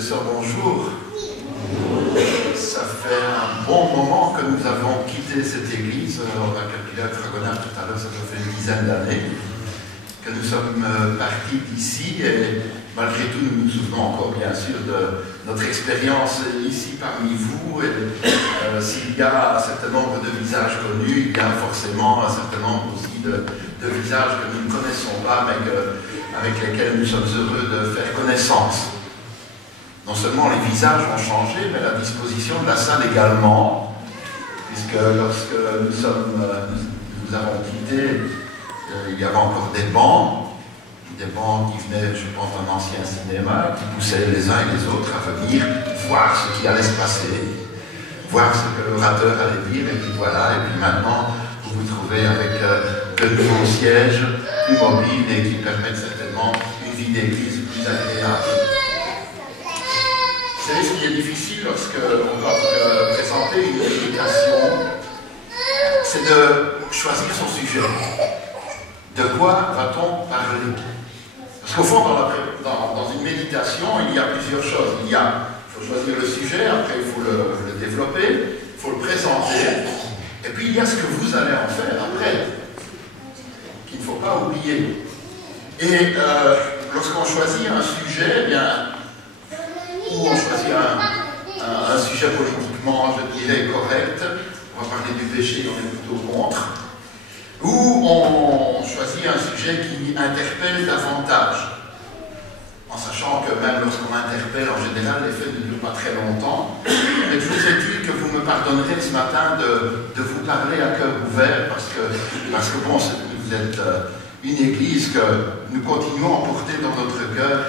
et sœurs, bonjour. Ça fait un bon moment que nous avons quitté cette église. On a calculé avec Fragonard tout à l'heure, ça fait une dizaine d'années que nous sommes partis d'ici et malgré tout nous nous souvenons encore bien sûr de notre expérience ici parmi vous. S'il y a un certain nombre de visages connus, il y a forcément un certain nombre aussi de visages que nous ne connaissons pas mais avec lesquels nous sommes heureux de faire connaissance. Non seulement les visages ont changé, mais la disposition de la salle également, puisque lorsque nous avons quitté, il y avait encore des bancs qui venaient, je pense, d'un ancien cinéma, qui poussaient les uns et les autres à venir voir ce qui allait se passer, voir ce que l'orateur allait dire, et puis voilà, et puis maintenant, vous vous trouvez avec de nouveaux sièges plus mobiles et qui permettent certainement une vie d'église plus agréable. Vous savez, ce qui est difficile lorsqu'on doit présenter une méditation, c'est de choisir son sujet. De quoi va-t-on parler? Parce qu'au fond, dans une méditation, il y a plusieurs choses. Il faut choisir le sujet, après il faut le développer, il faut le présenter, et puis il y a ce que vous allez en faire après, qu'il ne faut pas oublier. Et lorsqu'on choisit un sujet, eh bien, ou on choisit un sujet politiquement, je dirais, correct, on va parler du péché, on est plutôt contre, ou on choisit un sujet qui interpelle davantage, en sachant que même lorsqu'on interpelle, en général, l'effet ne dure pas très longtemps. Mais toujours est-il que vous me pardonnerez ce matin de vous parler à cœur ouvert, parce que bon, vous êtes une église que nous continuons à porter dans notre cœur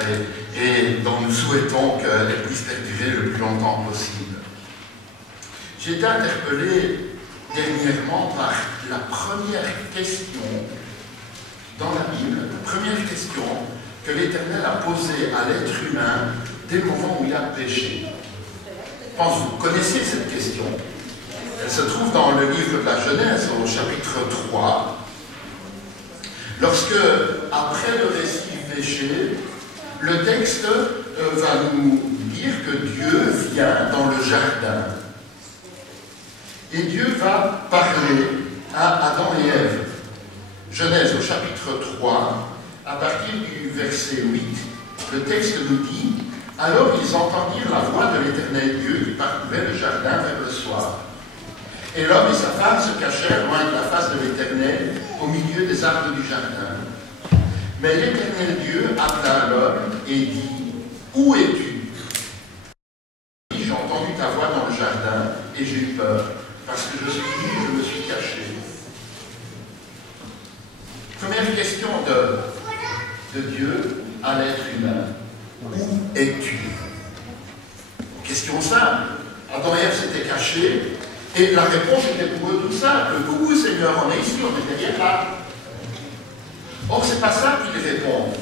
et dont nous souhaitons qu'elle puisse perdurer le plus longtemps possible. J'ai été interpellé dernièrement par la première question dans la Bible, la première question que l'Éternel a posée à l'être humain dès le moment où il a péché. Je pense que vous connaissez cette question. Elle se trouve dans le livre de la Genèse, au chapitre 3. Lorsque, après le récit du péché, le texte va nous dire que Dieu vient dans le jardin. Et Dieu va parler à Adam et Ève. Genèse au chapitre 3, à partir du verset 8, le texte nous dit « Alors ils entendirent la voix de l'Éternel Dieu qui parcourait le jardin vers le soir. Et l'homme et sa femme se cachèrent loin de la face de l'Éternel, au milieu des arbres du jardin. Mais l'Éternel Dieu appela l'homme et dit « Où es-tu » J'ai entendu ta voix dans le jardin et j'ai eu peur, parce que je suis nu et je me suis caché. Première question de Dieu à l'être humain. Où es-tu? Question simple. Adam et Ève s'étaient cachés et la réponse était pour eux tout simple. Coucou Seigneur, on est ici, on est derrière là. Or, c'est pas ça qu'il répond.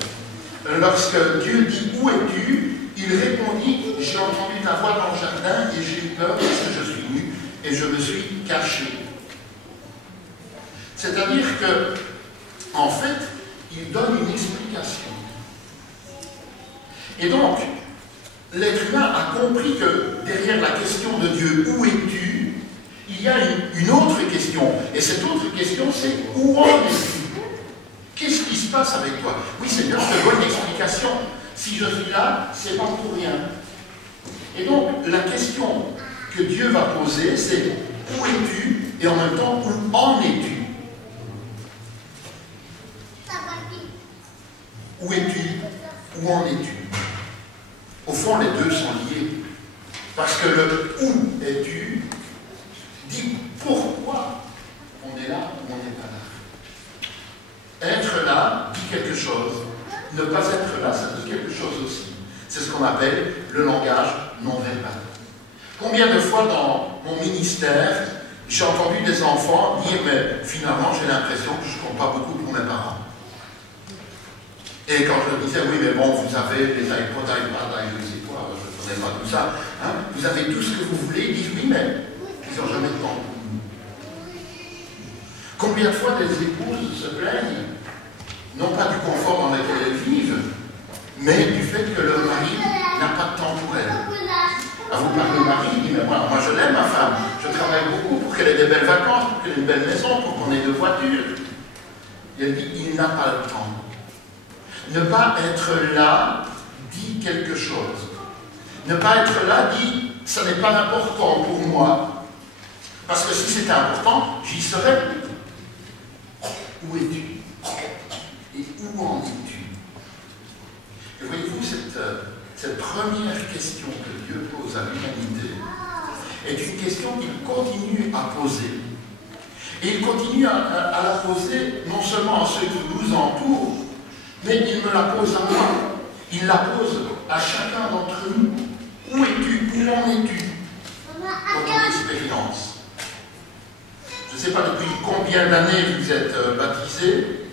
Lorsque Dieu dit où es-tu, il répondit j'ai entendu ta voix dans le jardin et j'ai eu peur parce que je suis nu et je me suis caché. C'est-à-dire que, en fait, il donne une explication. Et donc, l'être humain a compris que derrière la question de Dieu, où es-tu, il y a une autre question. Et cette autre question, c'est où en es-tu? Qu'est-ce qui se passe avec toi? Oui, Seigneur, je te dois une explication. Si je suis là, c'est pas pour rien. Et donc, la question que Dieu va poser, c'est où es-tu et en même temps, où en es-tu? Où es-tu? Où en es-tu? Au fond, les deux sont liés. Parce que le « où es-tu » dit pourquoi on est là ou on n'est pas là. Être là dit quelque chose. Ne pas être là, ça dit quelque chose aussi. C'est ce qu'on appelle le langage non-verbal. Combien de fois dans mon ministère, j'ai entendu des enfants dire « mais finalement, j'ai l'impression que je ne compte pas beaucoup pour mes parents ». Et quand je disais, oui, mais bon, vous avez les iPods, iPad, je ne sais quoi, je ne connais pas tout ça, hein, vous avez tout ce que vous voulez, ils disent, oui, mais ils n'ont jamais de temps pour nous. Combien de fois des épouses se plaignent, non pas du confort dans lequel elles vivent, mais du fait que leur mari n'a pas de temps pour elles. Il dit, il n'a pas le temps. Ne pas être là dit quelque chose. Ne pas être là dit, ça n'est pas important pour moi. Parce que si c'était important, j'y serais. Où es-tu? Et où en es-tu? Et voyez-vous, cette première question que Dieu pose à l'humanité est une question qu'il continue à poser. Et il continue à la poser non seulement à ceux qui nous entourent, mais il me la pose à moi. Il la pose à chacun d'entre nous. Où es-tu? Où en es-tu dans ton expérience? Je ne sais pas depuis combien d'années vous êtes baptisé,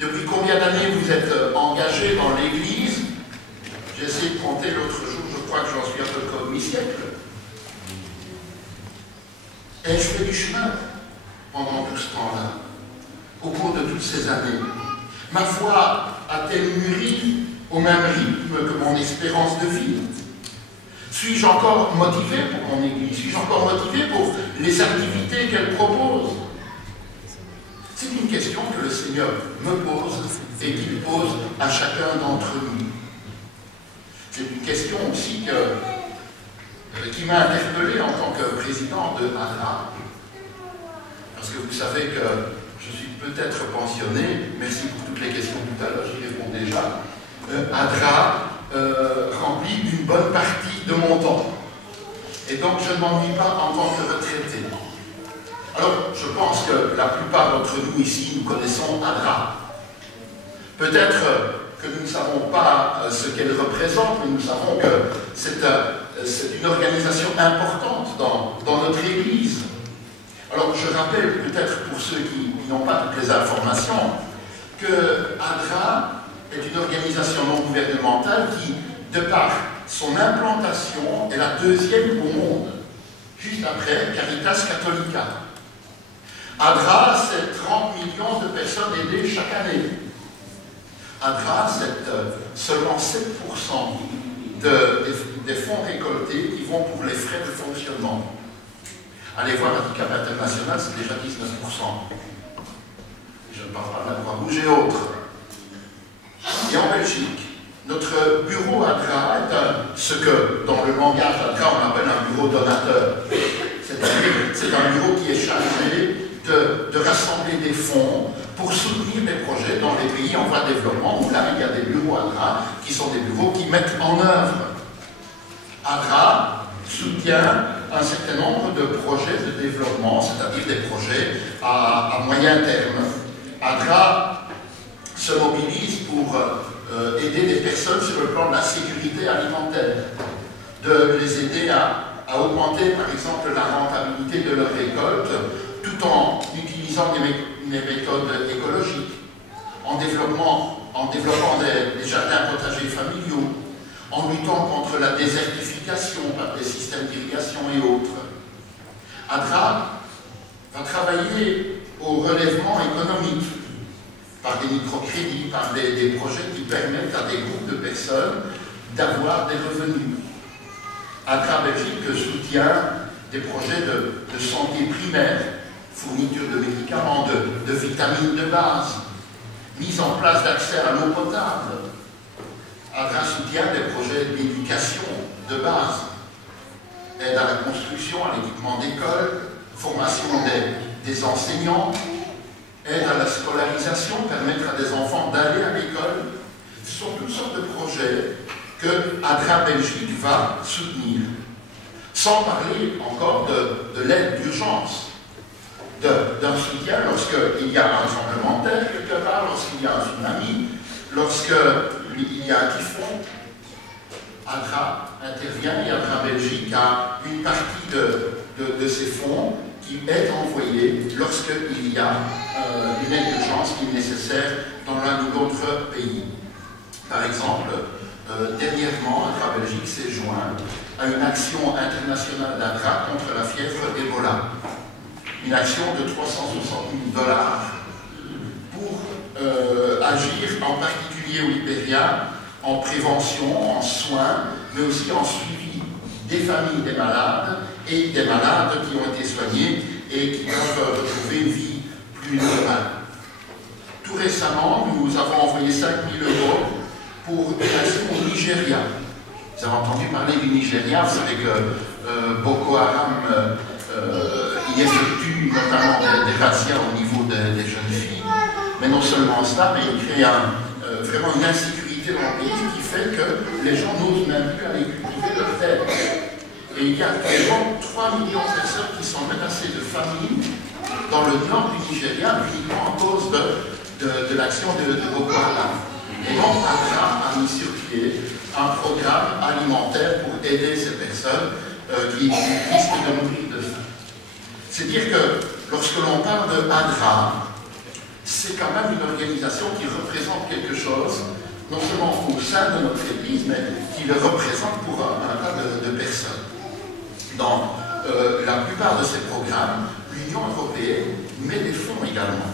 depuis combien d'années vous êtes engagé dans l'Église. J'ai essayé de compter l'autre jour, je crois que j'en suis à peu près au demi-siècle. Et je fais du chemin pendant tout ce temps-là, au cours de toutes ces années. Ma foi a-t-elle mûri au même rythme que mon espérance de vie? Suis-je encore motivé pour mon Église? Suis-je encore motivé pour les activités qu'elle propose? C'est une question que le Seigneur me pose et qu'il pose à chacun d'entre nous. C'est une question aussi qui m'a interpellé en tant que président de ADRA. Parce que vous savez que je suis peut-être pensionné, merci pour toutes les questions tout à l'heure, j'y réponds déjà. ADRA remplit une bonne partie de mon temps. Et donc je ne m'ennuie pas en tant que retraité. Alors, je pense que la plupart d'entre nous ici, nous connaissons ADRA. Peut-être que nous ne savons pas ce qu'elle représente, mais nous savons que c'est une organisation importante dans notre Église. Alors, je rappelle peut-être pour ceux qui n'ont pas toutes les informations, que ADRA est une organisation non gouvernementale qui, de par son implantation, est la deuxième au monde, juste après Caritas Catholica. ADRA, c'est 30 millions de personnes aidées chaque année. ADRA, c'est seulement 7% des fonds récoltés qui vont pour les frais de fonctionnement. Allez voir Handicap International, c'est déjà 19%. Je ne parle pas de la Croix-Rouge et autres. Et en Belgique, notre bureau ADRA est ce que, dans le langage ADRA, on appelle un bureau donateur. C'est un bureau qui est chargé de rassembler des fonds pour soutenir des projets dans les pays en voie de développement, où là, il y a des bureaux ADRA qui sont des bureaux qui mettent en œuvre. ADRA soutient un certain nombre de projets de développement, c'est-à-dire des projets à moyen terme. ADRA se mobilise pour aider les personnes sur le plan de la sécurité alimentaire, de les aider à augmenter, par exemple, la rentabilité de leur récolte, tout en utilisant des méthodes écologiques, en développant des jardins potagers familiaux, en luttant contre la désertification par des systèmes d'irrigation et autres. ADRA va travailler au relèvement économique par des microcrédits, par des projets qui permettent à des groupes de personnes d'avoir des revenus. ADRA Belgique soutient des projets de santé primaire, fourniture de médicaments, de vitamines de base, mise en place d'accès à l'eau potable. ADRA soutient des projets d'éducation de base, aide à la construction, à l'équipement d'école, formation des enseignants, aide à la scolarisation, permettre à des enfants d'aller à l'école. Ce sont toutes sortes de projets que ADRA Belgique va soutenir. Sans parler encore de l'aide d'urgence, d'un soutien lorsqu'il y a un tremblement de terre quelque part, lorsqu'il y a un tsunami, lorsqu'il y a un typhon. ADRA intervient et ADRA Belgique a une partie de ces fonds qui est envoyée lorsqu'il y a une aide d'urgence qui est nécessaire dans l'un ou l'autre pays. Par exemple, dernièrement, ADRA Belgique s'est joint à une action internationale d'ADRA contre la fièvre Ebola. Une action de 360 000 $ pour agir en particulier au Libéria en prévention, en soins, mais aussi en suivi des familles des malades et des malades qui ont été soignés et qui peuvent retrouver une vie plus normale. Tout récemment, nous avons envoyé 5 000 € pour une action au Nigeria. Vous avez entendu parler du Nigeria, vous savez que Boko Haram y effectue notamment des razzias au niveau des jeunes filles. Mais non seulement cela, mais il crée vraiment une insécurité dans le pays qui fait que les gens n'osent même plus aller cultiver leur terre. Et il y a actuellement 3 millions de personnes qui sont menacées de famine dans le nord du Nigeria, uniquement à cause de l'action de Boko Haram. Et donc, ADRA a mis sur pied un programme alimentaire pour aider ces personnes qui risquent de mourir de faim. C'est dire que lorsque l'on parle de ADRA, c'est quand même une organisation qui représente quelque chose, non seulement au sein de notre Église, mais qui le représente pour un tas de personnes. Dans la plupart de ces programmes, l'Union européenne met des fonds également.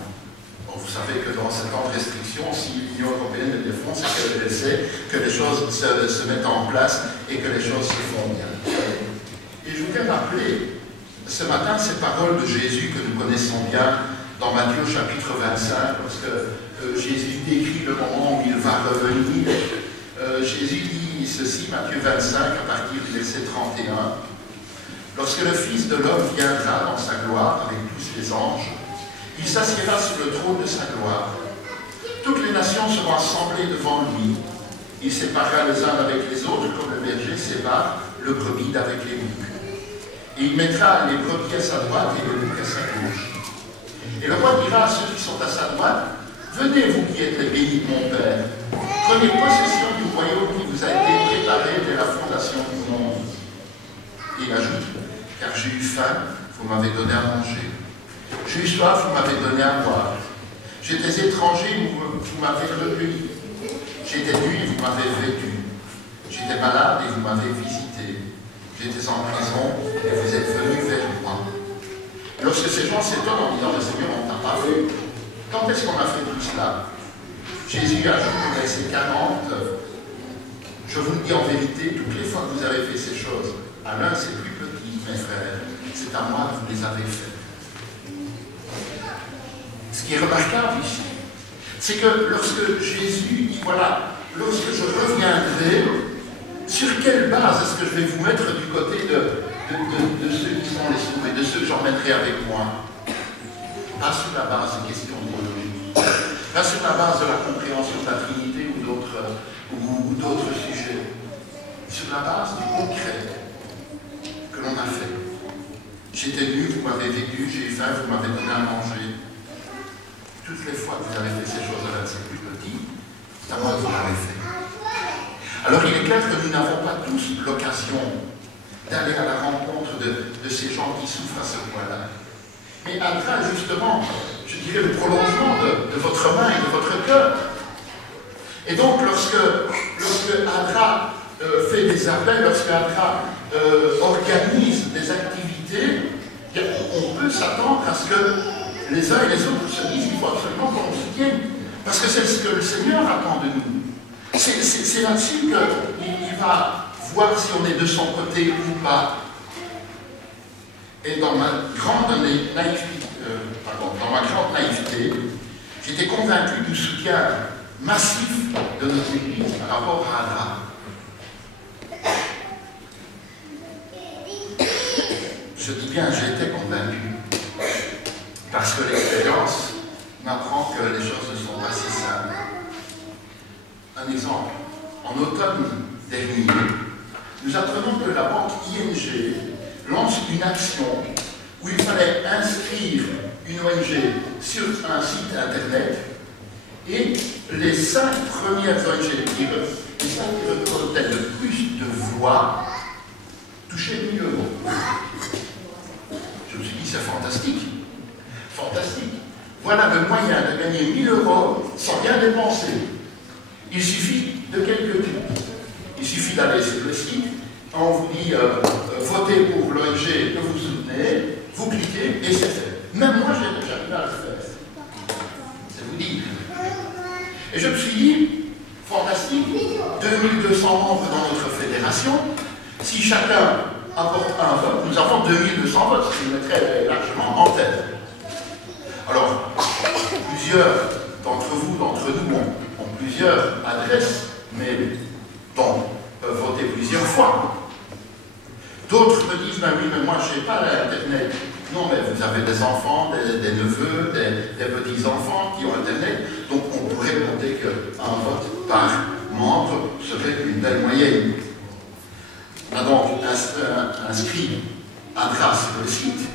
Bon, vous savez que dans ce temps de restriction, si l'Union européenne met des fonds, c'est qu'elle sait que les choses se mettent en place et que les choses se font bien. Et je voudrais rappeler ce matin ces paroles de Jésus que nous connaissons bien dans Matthieu chapitre 25, parce que Jésus décrit le moment où il va revenir. Jésus dit ceci, Matthieu 25, à partir du verset 31. Lorsque le Fils de l'homme viendra dans sa gloire avec tous les anges, il s'assiera sur le trône de sa gloire. Toutes les nations seront assemblées devant lui. Il séparera les uns avec les autres, comme le berger sépare le brebis d'avec les boucs. Et il mettra les brebis à sa droite et les boucs à sa gauche. Et le roi dira à ceux qui sont à sa droite, venez, vous qui êtes les bénis de mon Père, prenez possession du royaume qui vous a été préparé dès la fondation du monde. Il ajoute, car j'ai eu faim, vous m'avez donné à manger. J'ai eu soif, vous m'avez donné à boire. J'étais étranger, vous m'avez recueilli. J'étais nu et vous m'avez vêtu. J'étais malade et vous m'avez visité. J'étais en prison et vous êtes venus vers moi. Lorsque ces gens s'étonnent en disant, le Seigneur, on ne t'a pas vu. Quand est-ce qu'on a fait tout cela? Jésus ajoute au verset 40, je vous le dis en vérité, toutes les fois que vous avez fait ces choses, à l'un c'est plus petit, mes frères, c'est à moi que vous les avez fait. Ce qui est remarquable ici, c'est que lorsque Jésus dit, voilà, lorsque je reviendrai, sur quelle base est-ce que je vais vous mettre du côté de ceux qui sont les sauvés, de ceux que j'emmènerai avec moi? Pas sur la base de questions théologiques, pas sur la base de la compréhension de la Trinité ou d'autres sujets, sur la base du concret que l'on a fait. J'étais nu, vous m'avez vécu, j'ai eu faim, vous m'avez donné à manger. Toutes les fois que vous avez fait ces choses-là, c'est plus petit, c'est à moi que vous l'avez fait. Alors il est clair que nous n'avons pas tous l'occasion d'aller à la rencontre de ces gens qui souffrent à ce point-là. Mais ADRA, justement, je dirais le prolongement de votre main et de votre cœur. Et donc, lorsque ADRA fait des appels, lorsque ADRA organise des activités, on peut s'attendre à ce que les uns et les autres se disent qu'il faut absolument qu'on nous soutienne. Parce que c'est ce que le Seigneur attend de nous. C'est là-dessus qu'il va voir si on est de son côté ou pas. Et dans ma grande naïveté, j'étais convaincu du soutien massif de notre Église par rapport à ADRA. Je dis bien, j'étais convaincu. Parce que l'expérience m'apprend que les choses ne sont pas si simples. Un exemple. En automne dernier, nous apprenons que la banque ING lance une action où il fallait inscrire une ONG sur un site internet et les 5 premières ONG, les 5 qui représentaient le plus de voix, touchaient 1 000 €. Je me suis dit, c'est fantastique. Fantastique. Voilà le moyen de gagner 1 000 € sans rien dépenser. Il suffit de quelques clics. Il suffit d'aller sur le site, on vous dit votez pour l'ONG que vous soutenez, vous cliquez et c'est fait. Même moi, j'ai déjà arrivé à le faire. C'est vous dire. Et je me suis dit, fantastique, 2200 membres dans notre fédération, si chacun apporte un vote, nous avons 2200 votes, ce qui mettrait largement en tête. Alors, plusieurs d'entre vous, d'entre nous, ont plusieurs adresses, mais donc peuvent voter plusieurs fois. D'autres me disent, ben oui, mais moi je n'ai pas l'Internet. Non, mais vous avez des enfants, des neveux, des petits-enfants qui ont Internet, donc on pourrait compter qu'un vote par membre serait une belle moyenne. On a donc inscrit ADRA sur le site.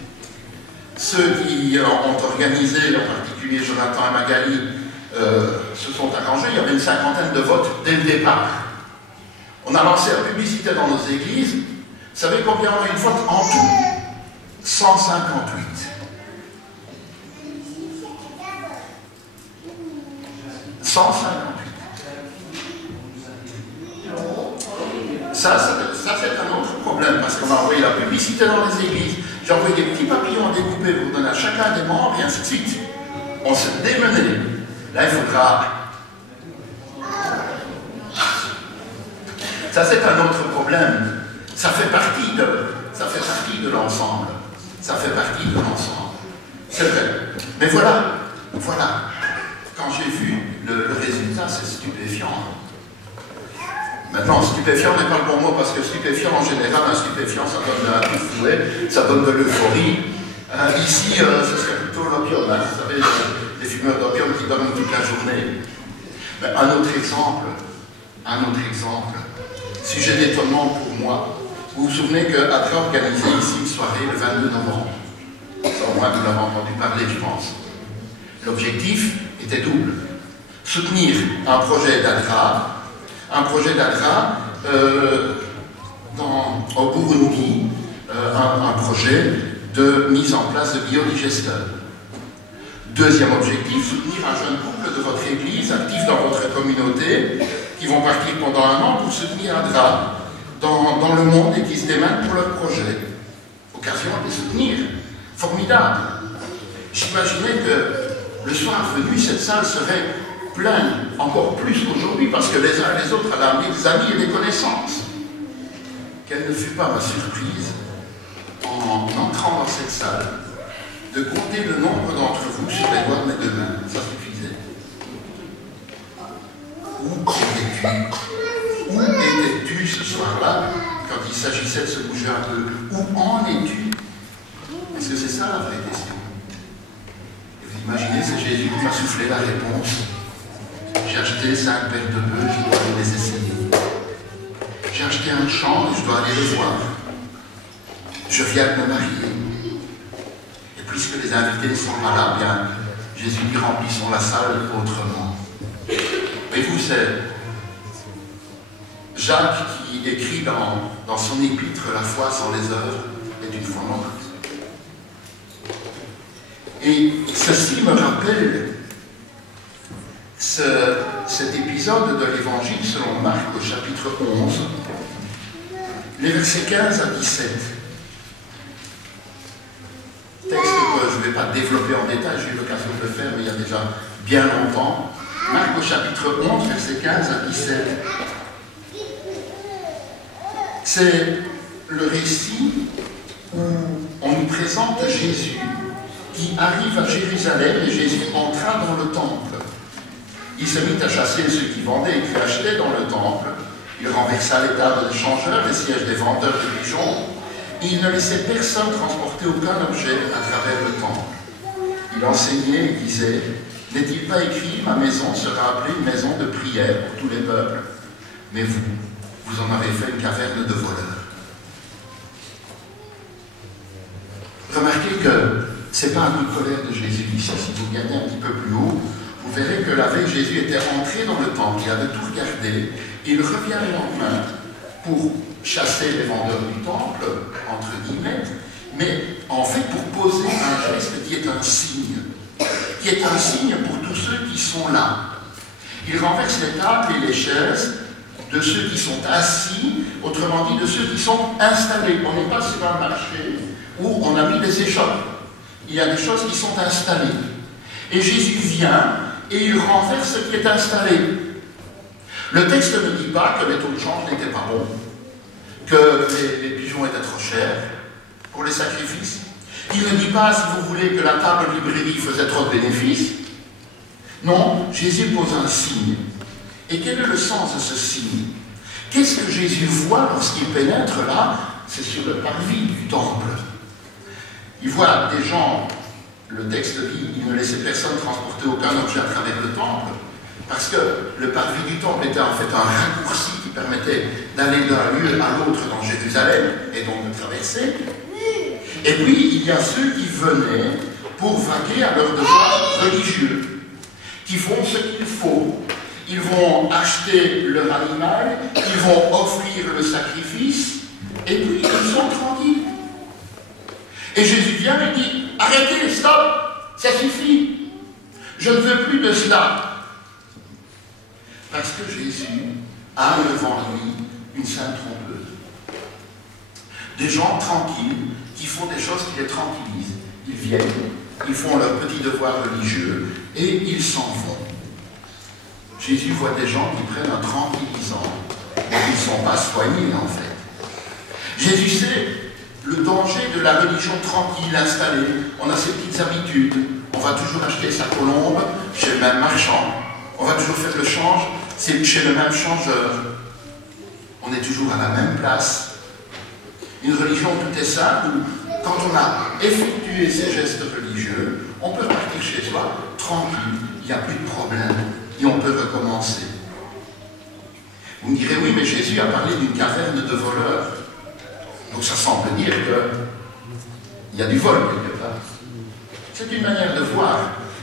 Ceux qui ont organisé, en particulier Jonathan et Magali, se sont arrangés. Il y avait une cinquantaine de votes dès le départ. On a lancé la publicité dans nos églises. Vous savez combien on a eu de votes en tout? 158. Ça c'est un autre problème, parce qu'on a envoyé la publicité dans les églises. J'ai envoyé des petits papillons découpés pour donner à chacun des membres, et ainsi de suite. On s'est démené. Là, il faudra... Ça, c'est un autre problème. Ça fait partie de l'ensemble. Ça fait partie de l'ensemble. C'est vrai. Mais voilà. Quand j'ai vu le résultat, c'est stupéfiant. Maintenant, stupéfiant n'est pas le bon mot, parce que stupéfiant, en général, un stupéfiant, ça donne un coup de fouet, ça donne de l'euphorie. Ici, ce serait plutôt l'opium. Hein. Vous savez, les fumeurs d'opium qui dorment toute la journée. Mais un autre exemple. Sujet d'étonnement pour moi. Vous vous souvenez qu'ADRA a organisé ici une soirée le 22 novembre. Au moins, nous l'avons entendu parler, je pense. L'objectif était double. Soutenir un projet d'ADRA au Burundi, un projet de mise en place de biodigesteurs. Deuxième objectif, soutenir un jeune couple de votre église, actif dans votre communauté, qui vont partir pendant un an pour soutenir ADRA dans le monde et qui se démènent pour leur projet. Occasion de les soutenir. Formidable. J'imaginais que le soir venu, cette salle serait pleine, encore plus qu'aujourd'hui, parce que les uns et les autres allaient amener des amis et des connaissances. Quelle ne fut pas ma surprise, en entrant dans cette salle, de compter le nombre d'entre vous sur les doigts de mes deux mains. Ça suffisait. Où étais-tu ce soir-là, quand il s'agissait de se bouger un peu? Où en es-tu? Est-ce que c'est ça la vraie question? Et vous imaginez, c'est Jésus qui m'a soufflé la réponse. J'ai acheté 5 paires de bœufs, je dois aller les essayer. J'ai acheté un champ et je dois aller le voir. Je viens de me marier. Et puisque les invités ne sont pas là, bien, Jésus dit remplissons la salle autrement. Mais vous, c'est Jacques qui écrit dans son épître « La foi sans les œuvres est une foi morte ». Et ceci me rappelle cet épisode de l'Évangile selon Marc au chapitre 11, les versets 15 à 17. Texte que je ne vais pas développer en détail, j'ai eu l'occasion de le faire, mais il y a déjà bien longtemps. Marc au chapitre 11, versets 15 à 17. C'est le récit où on nous présente Jésus qui arrive à Jérusalem et Jésus entra dans le temple. Il se mit à chasser ceux qui vendaient et qui achetaient dans le temple. Il renversa les tables des changeurs, les sièges des vendeurs de pigeons. Il ne laissait personne transporter aucun objet à travers le temple. Il enseignait et disait « N'est-il pas écrit, ma maison sera appelée une maison de prière pour tous les peuples? Mais vous en avez fait une caverne de voleurs. » Remarquez que ce n'est pas un coup de colère de Jésus ici. Si vous regardez un petit peu plus haut, vous verrez que la veille, Jésus était entré dans le temple, il avait tout regardé, et il revient le lendemain pour chasser les vendeurs du temple, entre guillemets, mais en fait pour poser un geste qui est un signe pour tous ceux qui sont là. Il renverse les tables et les chaises de ceux qui sont assis, autrement dit de ceux qui sont installés. On n'est pas sur un marché où on a mis des échoppes. Il y a des choses qui sont installées. Et Jésus vient et il renverse ce qui est installé. Le texte ne dit pas que les taux de change n'étaient pas bons, que les pigeons étaient trop chers pour les sacrifices. Il ne dit pas, si vous voulez, que la table librairie faisait trop de bénéfices. Non, Jésus pose un signe. Et quel est le sens de ce signe? Qu'est-ce que Jésus voit lorsqu'il pénètre là? C'est sur le parvis du temple. Il voit des gens, le texte dit, il ne laissait personne transporter aucun objet à travers le temple, parce que le parvis du temple était en fait un raccourci qui permettait d'aller d'un lieu à l'autre dans Jérusalem, et donc de traverser. Et puis, il y a ceux qui venaient pour vaquer à leurs devoirs religieux, qui font ce qu'il faut. Ils vont acheter leur animal, ils vont offrir le sacrifice, et puis ils sont tranquilles. Et Jésus vient et dit, arrêtez, stop, ça suffit. Je ne veux plus de cela. Parce que Jésus a devant lui une sainte trompeuse. Des gens tranquilles qui font des choses qui les tranquillisent. Ils viennent, ils font leurs petits devoirs religieux et ils s'en vont. Jésus voit des gens qui prennent un tranquillisant, mais qui ne sont pas soignés en fait. Jésus sait le danger de la religion tranquille installée. On a ses petites habitudes. On va toujours acheter sa colombe chez le même marchand. On va toujours faire le change, c'est chez le même changeur. On est toujours à la même place. Une religion tout est simple où, quand on a effectué ces gestes religieux, on peut partir chez soi tranquille, il n'y a plus de problème. Et on peut recommencer. Vous me direz, oui, mais Jésus a parlé d'une caverne de voleurs. Donc ça semble dire qu'il y a du vol quelque part. C'est une manière de voir.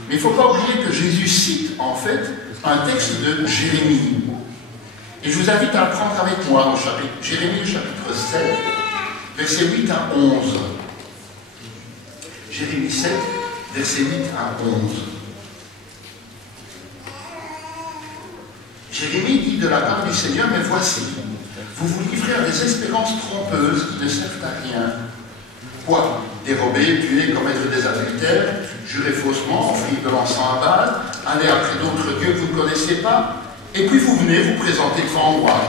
Mais il ne faut pas oublier que Jésus cite en fait un texte de Jérémie. Et je vous invite à le prendre avec moi au chapitre, Jérémie chapitre 7, versets 8 à 11. Jérémie 7, versets 8 à 11. Jérémie dit de la part du Seigneur, mais voici, vous vous livrez à des espérances trompeuses qui ne servent à rien. Quoi? Dérober, tuer, commettre des adultères, jurer faussement, offrir de l'encens à Baal, aller après d'autres dieux que vous ne connaissez pas, et puis vous venez vous présenter devant moi,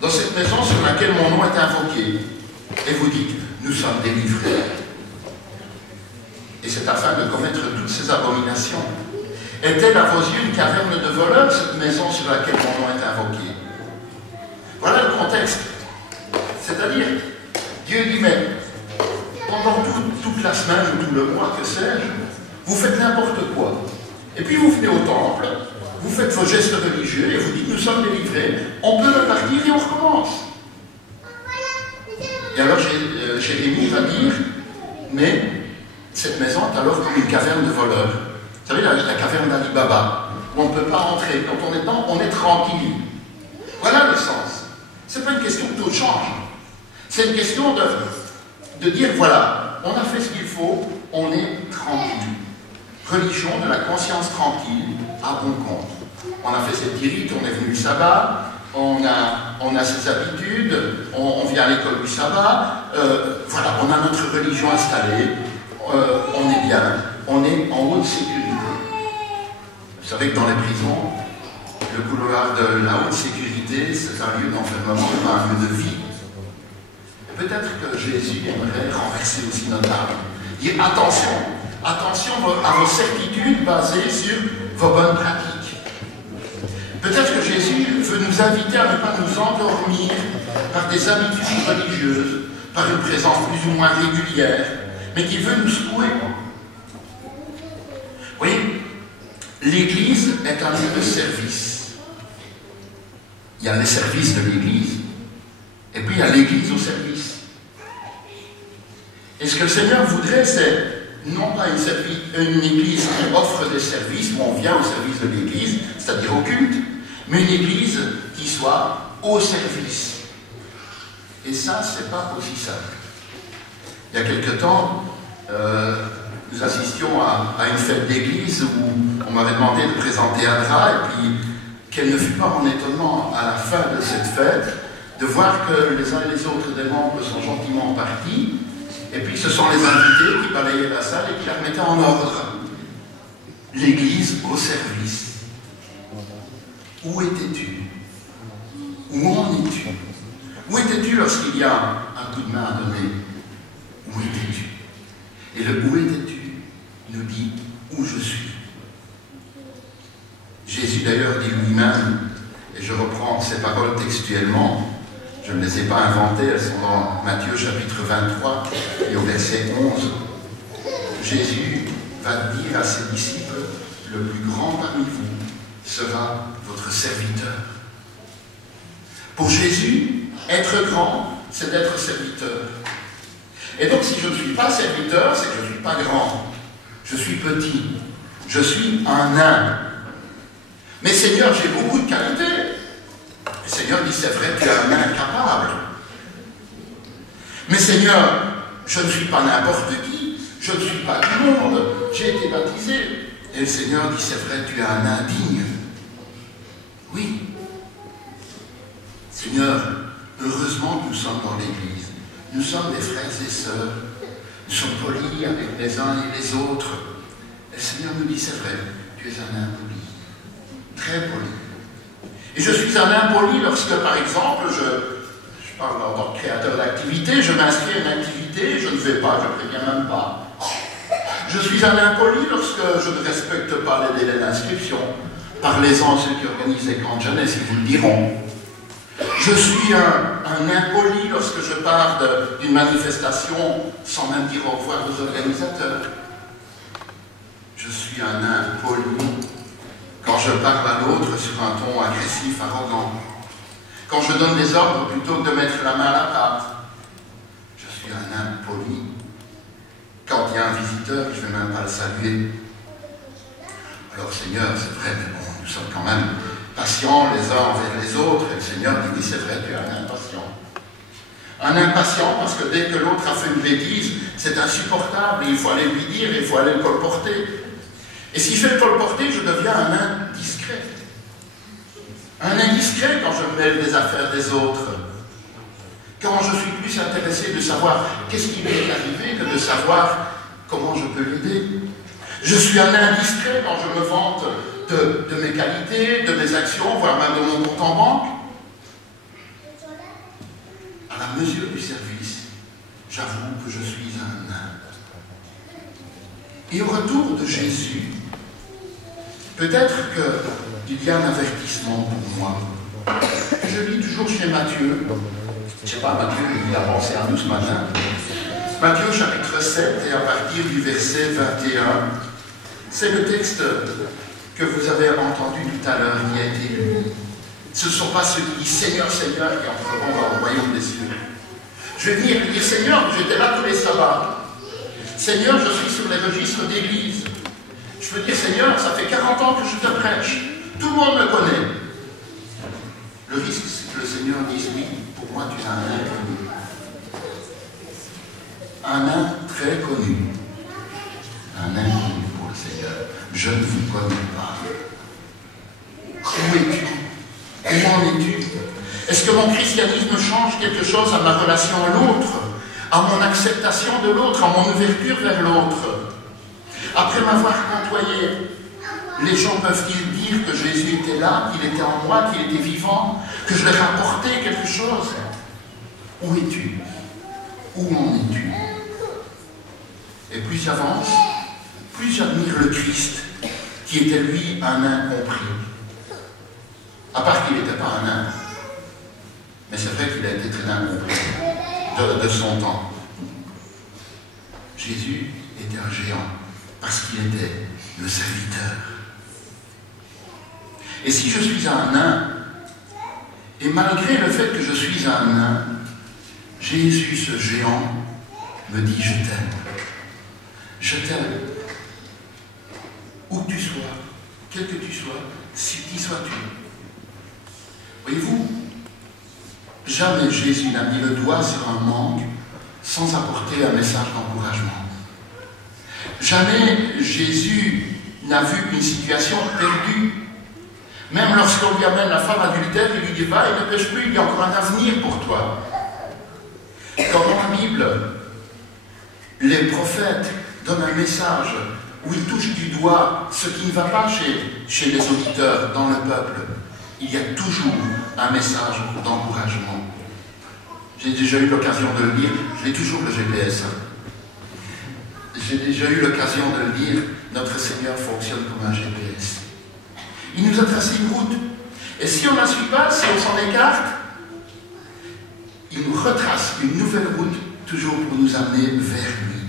dans cette maison sur laquelle mon nom est invoqué, et vous dites, nous sommes délivrés. Et c'est afin de commettre toutes ces abominations. Est-elle à vos yeux une caverne de voleurs, cette maison sur laquelle mon nom est invoqué? Voilà le contexte. C'est-à-dire, Dieu dit, mais pendant toute la semaine ou tout le mois, que sais-je, vous faites n'importe quoi. Et puis vous venez au temple, vous faites vos gestes religieux et vous dites, nous sommes délivrés, on peut repartir et on recommence. Et alors Jérémie va dire, mais cette maison est alors comme une caverne de voleurs. Vous savez, la caverne d'Ali Baba, où on ne peut pas entrer. Quand on est dedans, on est tranquille. Voilà le sens. Ce n'est pas une question que tout change. C'est une question de dire, voilà, on a fait ce qu'il faut, on est tranquille. Religion de la conscience tranquille, à bon compte. On a fait cette tirite, on est venu le sabbat, on a ses habitudes, on vient à l'école du sabbat, voilà, on a notre religion installée, on est bien, on est en haute sécurité. Vous savez que dans les prisons, le couloir de la haute sécurité, c'est un lieu d'enfermement, pas un lieu de vie. Peut-être que Jésus aimerait renverser aussi notre âme. Dire attention, attention à vos certitudes basées sur vos bonnes pratiques. Peut-être que Jésus veut nous inviter à ne pas nous endormir par des habitudes religieuses, par une présence plus ou moins régulière, mais qu'il veut nous secouer. Oui, l'Église est un lieu de service. Il y a les services de l'Église, et puis il y a l'Église au service. Et ce que le Seigneur voudrait, c'est non pas une Église qui offre des services, où on vient au service de l'Église, c'est-à-dire au culte, mais une Église qui soit au service. Et ça, c'est pas aussi simple. Il y a quelque temps, nous assistions à une fête d'église où on m'avait demandé de présenter Adra, et puis quel ne fut pas mon étonnement à la fin de cette fête de voir que les uns et les autres des membres sont gentiment partis, et puis ce sont les invités qui balayaient la salle et qui la remettaient en ordre. L'église au service. Où étais-tu? Où en es-tu? Où étais-tu lorsqu'il y a un coup de main à donner? Où étais-tu? Et le où étais-tu nous dit où je suis. Seigneur dit lui-même, et je reprends ces paroles textuellement, je ne les ai pas inventées, elles sont dans Matthieu chapitre 23 et au verset 11. Jésus va dire à ses disciples, le plus grand parmi vous sera votre serviteur. Pour Jésus, être grand, c'est d'être serviteur. Et donc si je ne suis pas serviteur, c'est que je ne suis pas grand. Je suis petit. Je suis un nain. Mais Seigneur, j'ai beaucoup de qualités. Le Seigneur dit, c'est vrai, tu es un nain capable. Mais Seigneur, je ne suis pas n'importe qui. Je ne suis pas du monde. J'ai été baptisé. Et le Seigneur dit, c'est vrai, tu es un nain digne. Oui. Seigneur, heureusement que nous sommes dans l'Église. Nous sommes des frères et sœurs. Nous sommes polis avec les uns et les autres. Et le Seigneur nous dit, c'est vrai, tu es un impoli. Très poli. Et je suis un impoli lorsque, par exemple, je parle en tant que créateur d'activité, je m'inscris à une activité, je ne vais pas, je ne préviens même pas. Je suis un impoli lorsque je ne respecte pas les délais d'inscription. Parlez-en à ceux qui organisent les camps de jeunesse, ils vous le diront. Je suis un impoli lorsque je pars d'une manifestation sans même dire au revoir aux organisateurs. Je suis un impoli quand je parle à l'autre sur un ton agressif, arrogant. Quand je donne des ordres plutôt que de mettre la main à la pâte. Je suis un impoli. Quand il y a un visiteur, je ne vais même pas le saluer. Alors Seigneur, c'est vrai, mais bon, nous sommes quand même patients les uns envers les autres. Et le Seigneur dit, oui, c'est vrai, tu es un impatient. Un impatient parce que dès que l'autre a fait une bêtise, c'est insupportable. Il faut aller lui dire, il faut aller le colporter. Et si je fais le colporter, je deviens un indiscret. Un indiscret quand je me mêle des affaires des autres. Quand je suis plus intéressé de savoir qu'est-ce qui lui est arrivé que de savoir comment je peux l'aider. Je suis un indiscret quand je me vante de mes qualités, de mes actions, voire même de mon compte en banque. À la mesure du service, j'avoue que je suis un nain. Et au retour de Jésus, peut-être qu'il y a un avertissement pour moi. Je lis toujours chez Matthieu. Je ne sais pas, Matthieu, il a pensé à nous ce matin. Matthieu chapitre 7 et à partir du verset 21. C'est le texte que vous avez entendu tout à l'heure qui a été lu. Ce ne sont pas ceux qui disent Seigneur, Seigneur qui entreront dans le royaume des cieux. Je vais venir dire Seigneur, j'étais là tous les sabbats. Seigneur, je suis sur les registres d'église. Je peux dire Seigneur, ça fait 40 ans que je te prêche. Tout le monde me connaît. Le risque, c'est que le Seigneur dise oui, pour moi tu es un nain connu. Un nain très connu. Un nain connu pour le Seigneur. Je ne vous connais pas. Où es-tu? Comment es-tu? Est-ce que mon christianisme change quelque chose à ma relation à l'autre, à mon acceptation de l'autre, à mon ouverture vers l'autre? Après m'avoir côtoyé, les gens peuvent-ils dire que Jésus était là, qu'il était en moi, qu'il était vivant, que je leur ai apporté quelque chose? Où es-tu? Où en es-tu? Et plus j'avance, plus j'admire le Christ, qui était lui un incompris. À part qu'il n'était pas un nain. Mais c'est vrai qu'il a été très incompris de son temps. Jésus était un géant, parce qu'il était le serviteur. Et si je suis un nain, et malgré le fait que je suis un nain, Jésus, ce géant, me dit « Je t'aime. Je t'aime. Où que tu sois, quel que tu sois, qui sois-tu. » Voyez-vous, jamais Jésus n'a mis le doigt sur un manque sans apporter un message d'encouragement. Jamais Jésus n'a vu une situation perdue. Même lorsqu'on lui amène la femme adultère, il lui dit « Va et ne pêche plus, il y a encore un avenir pour toi. » Comme dans la Bible, les prophètes donnent un message où ils touchent du doigt ce qui ne va pas chez les auditeurs, dans le peuple. Il y a toujours un message d'encouragement. J'ai déjà eu l'occasion de le lire, je l'ai toujours le GPS. J'ai déjà eu l'occasion de le dire, notre Seigneur fonctionne comme un GPS. Il nous a tracé une route. Et si on ne la suit pas, si on s'en écarte, il nous retrace une nouvelle route, toujours pour nous amener vers lui.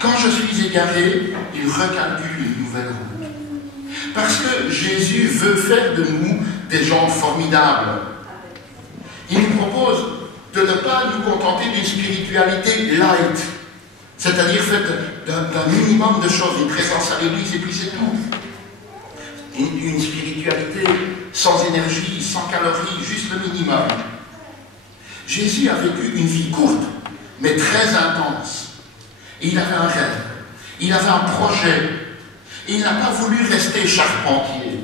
Quand je suis égaré, il recalcule une nouvelle route. Parce que Jésus veut faire de nous des gens formidables. Il nous propose de ne pas nous contenter d'une spiritualité light, c'est-à-dire faite d'un minimum de choses, une présence à l'église et puis c'est tout. Une spiritualité sans énergie, sans calories, juste le minimum. Jésus a vécu une vie courte, mais très intense. Et il avait un rêve, il avait un projet, et il n'a pas voulu rester charpentier.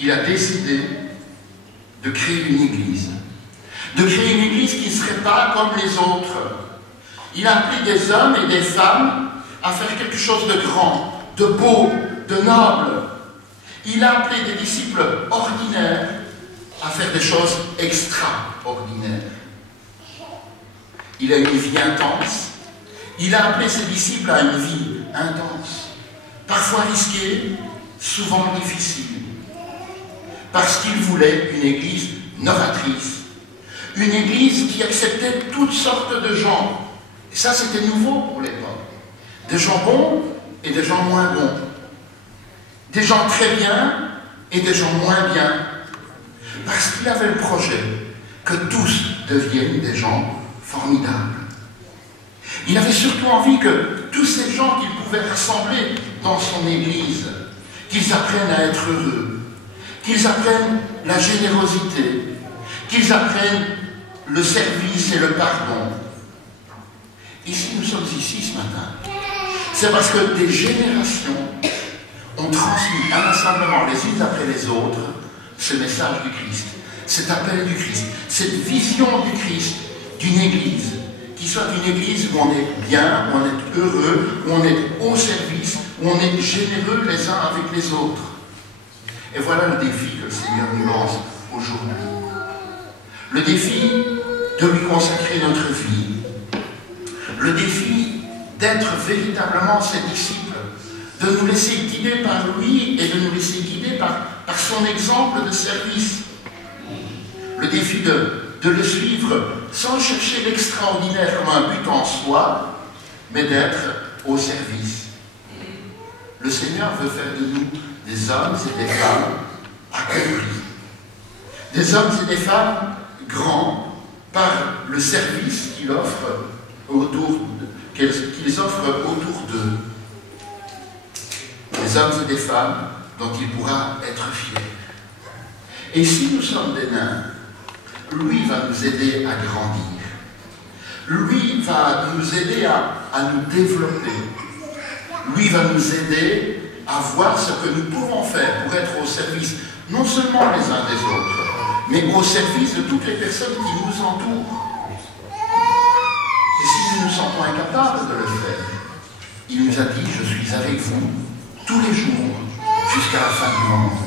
Il a décidé de créer une église. De créer une église qui ne serait pas comme les autres. Il a appelé des hommes et des femmes à faire quelque chose de grand, de beau, de noble. Il a appelé des disciples ordinaires à faire des choses extraordinaires. Il a eu une vie intense. Il a appelé ses disciples à une vie intense, parfois risquée, souvent difficile, parce qu'il voulait une église novatrice, une église qui acceptait toutes sortes de gens. Et ça, c'était nouveau pour l'époque. Des gens bons et des gens moins bons. Des gens très bien et des gens moins bien. Parce qu'il avait le projet que tous deviennent des gens formidables. Il avait surtout envie que tous ces gens qu'il pouvait rassembler dans son église, qu'ils apprennent à être heureux, qu'ils apprennent la générosité, qu'ils apprennent le service et le pardon. Et si nous sommes ici ce matin, c'est parce que des générations ont transmis inlassablement les unes après les autres ce message du Christ, cet appel du Christ, cette vision du Christ, d'une église, qui soit une église où on est bien, où on est heureux, où on est au service, où on est généreux les uns avec les autres. Et voilà le défi que le Seigneur nous lance aujourd'hui. Le défi de lui consacrer notre vie. Le défi d'être véritablement ses disciples, de nous laisser guider par lui et de nous laisser guider par son exemple de service. Le défi de le suivre sans chercher l'extraordinaire comme un but en soi, mais d'être au service. Le Seigneur veut faire de nous des hommes et des femmes accomplis. Des hommes et des femmes grands par le service qu'ils offrent autour d'eux. Des hommes et des femmes dont il pourra être fier. Et si nous sommes des nains, lui va nous aider à grandir. Lui va nous aider à nous développer. Lui va nous aider à voir ce que nous pouvons faire pour être au service, non seulement les uns des autres, mais au service de toutes les personnes qui nous entourent. Et si nous nous sentons incapables de le faire, il nous a dit, je suis avec vous tous les jours, jusqu'à la fin du monde.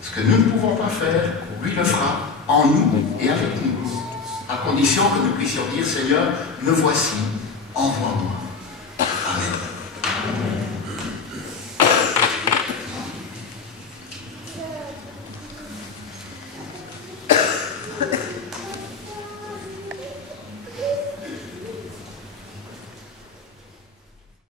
Ce que nous ne pouvons pas faire, lui le fera en nous et avec nous, à condition que nous puissions dire, Seigneur, me voici, envoie-moi. Amen.